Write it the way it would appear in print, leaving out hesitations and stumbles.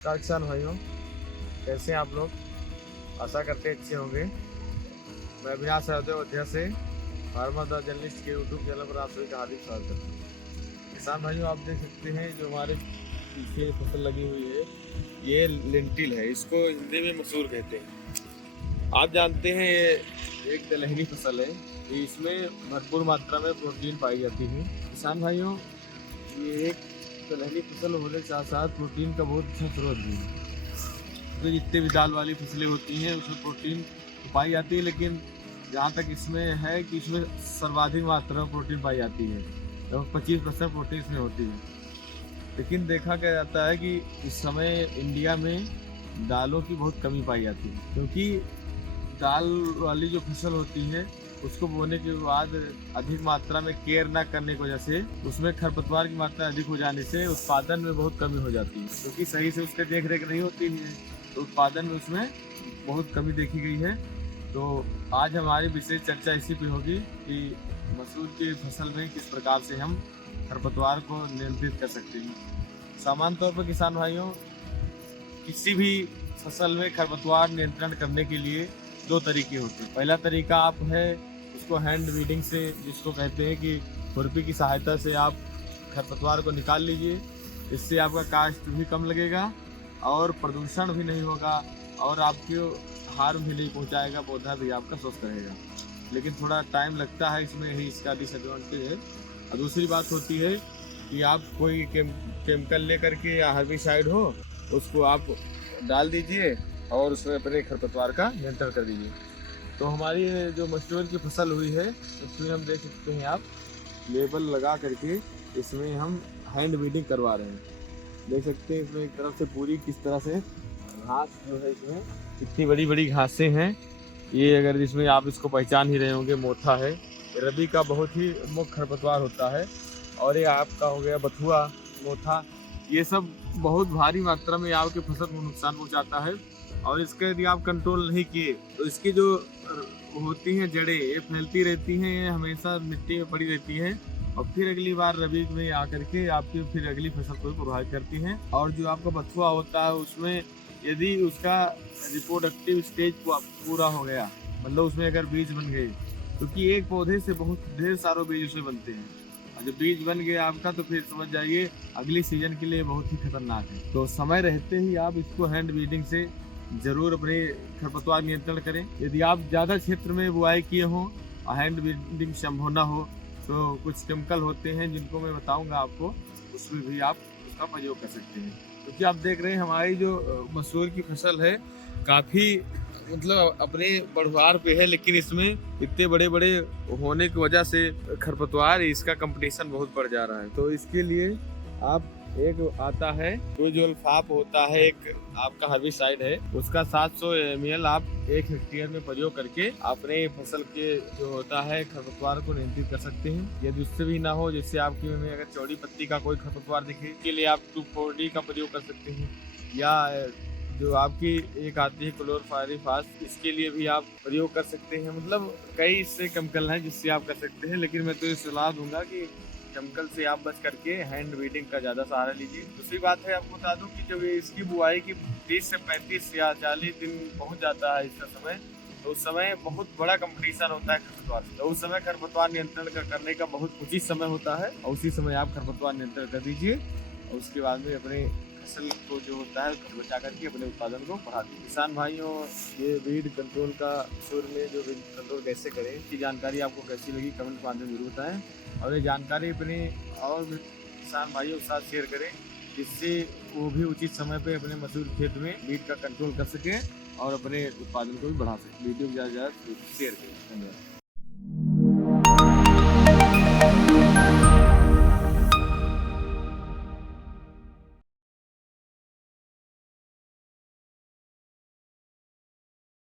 नमस्कार किसान भाइयों, कैसे हैं आप लोग। आशा करते हैं अच्छे होंगे। मैं अविनाश अयोध्या से फार्मर द जर्नलिस्ट के यूट्यूब चैनल पर आप सभी का हार्दिक स्वागत करता हूँ। किसान भाइयों, आप देख सकते हैं जो हमारे पीछे फसल लगी हुई है, ये लेंटिल है। इसको हिंदी में मसूर कहते हैं। आप जानते हैं ये एक दलहनी फसल है। इसमें भरपूर मात्रा में प्रोटीन पाई जाती है। किसान भाइयों, ये एक दलहनी फसल होने के साथ साथ प्रोटीन का बहुत अच्छा स्रोत भी है। तो जितने भी दाल वाली फसलें होती हैं उसमें प्रोटीन तो पाई जाती है, लेकिन जहाँ तक इसमें है कि इसमें सर्वाधिक मात्रा में प्रोटीन पाई जाती है। लगभग 25% प्रोटीन इसमें होती है। लेकिन देखा क्या जाता है कि इस समय इंडिया में दालों की बहुत कमी पाई जाती है, क्योंकि दाल वाली जो फसल होती है उसको बोने के बाद अधिक मात्रा में केयर न करने की वजह से उसमें खरपतवार की मात्रा अधिक हो जाने से उत्पादन में बहुत कमी हो जाती है, क्योंकि सही से उसकी देख रेख नहीं होती है, तो उत्पादन में उसमें बहुत कमी देखी गई है। तो आज हमारी विशेष चर्चा इसी पे होगी कि मसूर की फसल में किस प्रकार से हम खरपतवार को नियंत्रित कर सकते हैं। सामान्य तौर पर किसान भाइयों, किसी भी फसल में खरपतवार नियंत्रण करने के लिए दो तरीके होते हैं। पहला तरीका आप है उसको हैंड वीडिंग से, जिसको कहते हैं कि खुरपी की सहायता से आप खरपतवार को निकाल लीजिए। इससे आपका कास्ट भी कम लगेगा और प्रदूषण भी नहीं होगा और आपको हार्म भी नहीं पहुंचाएगा, पौधा भी आपका स्वस्थ रहेगा। लेकिन थोड़ा टाइम लगता है, इसमें ही इसका डिसएडवांटेज है। और दूसरी बात होती है कि आप कोई केमिकल लेकर के या हर्बिसाइड हो उसको आप डाल दीजिए और उसमें अपने खरपतवार का नियंत्रण कर दीजिए। तो हमारी जो मसूर की फसल हुई है उसमें हम देख सकते हैं, आप लेबल लगा करके इसमें हम हैंड वीडिंग करवा रहे हैं। देख सकते हैं इसमें एक तरफ से पूरी किस तरह से घास जो है, इसमें कितनी बड़ी बड़ी घासें हैं। ये अगर इसमें आप इसको पहचान ही रहे होंगे, मोथा है। रबी का बहुत ही मुख्य खरपतवार होता है। और ये आपका हो गया बथुआ, मोथा, ये सब बहुत भारी मात्रा में आपके फसल को नुकसान पहुंचाता है। और इसके यदि आप कंट्रोल नहीं किए तो इसकी जो होती हैं जड़ें, ये फैलती रहती हैं, ये हमेशा मिट्टी में पड़ी रहती है और फिर अगली बार रबी में आकर के आपकी फिर अगली फसल को प्रभावित करती हैं। और जो आपका बथुआ होता है उसमें यदि उसका रिप्रोडक्टिव स्टेज पूरा हो गया, मतलब उसमें अगर बीज बन गए, क्योंकि एक पौधे से बहुत ढेर सारे बीज उसमें बनते हैं, और जब बीज बन गया आपका तो फिर समझ जाइए अगली सीजन के लिए बहुत ही खतरनाक है। तो समय रहते ही आप इसको हैंड वीडिंग से जरूर अपने खरपतवार नियंत्रण करें। यदि आप ज़्यादा क्षेत्र में बुआई किए हों और हैंड वीडिंग संभव न हो तो कुछ केमिकल होते हैं जिनको मैं बताऊंगा आपको, उसमें भी आप उसका प्रयोग कर सकते हैं। क्योंकि आप देख रहे हैं हमारी जो मसूर की फसल है काफ़ी मतलब अपने बढ़वार पे है, लेकिन इसमें इतने बड़े बड़े होने की वजह से खरपतवार इसका कंपटीशन बहुत बढ़ जा रहा है। तो इसके लिए आप एक आता है क्विजोल्फाप होता है, एक आपका हर्बिसाइड है, उसका 700 ml आप 1 हेक्टेयर में प्रयोग करके अपने फसल के जो होता है खरपतवार को नियंत्रित कर सकते हैं। यदि उससे भी ना हो, जैसे आपकी में अगर चौड़ी पत्ती का कोई खरपतवार दिखे, के लिए आप 2,4-D का प्रयोग कर सकते हैं, या जो आपकी एक आती है क्लोरपाइरीफास, इसके लिए भी आप प्रयोग कर सकते हैं। मतलब कई इससे केमिकल हैं जिससे आप कर सकते हैं, लेकिन मैं तो ये सलाह दूंगा कि केमिकल से आप बच करके हैंड वीडिंग का ज़्यादा सहारा लीजिए। दूसरी बात है, आपको बता दूं कि जब इसकी बुआई की 30 से 35 या 40 दिन पहुंच जाता है इसका समय, तो उस समय बहुत बड़ा कंपटीशन होता है खरपतवार से। तो उस समय खरपतवार नियंत्रण करने का बहुत उचित समय होता है और उसी समय आप खरपतवार नियंत्रण कर दीजिए और उसके बाद में अपने फसल को जो होता है बचा करके अपने उत्पादन को बढ़ा दीजिए। किसान भाइयों, ये वीड कंट्रोल का मसूर में जो वीड कंट्रोल कैसे करें, इसकी जानकारी आपको कैसी लगी कमेंट के माध्यम में जरूर बताएं और ये जानकारी अपने और किसान भाइयों के साथ शेयर करें, जिससे वो भी उचित समय पे अपने मसूर खेत में वीड का कंट्रोल कर सकें और अपने उत्पादन को भी बढ़ा सकें। वीडियो को ज़्यादा से ज़्यादा शेयर करें। धन्यवाद।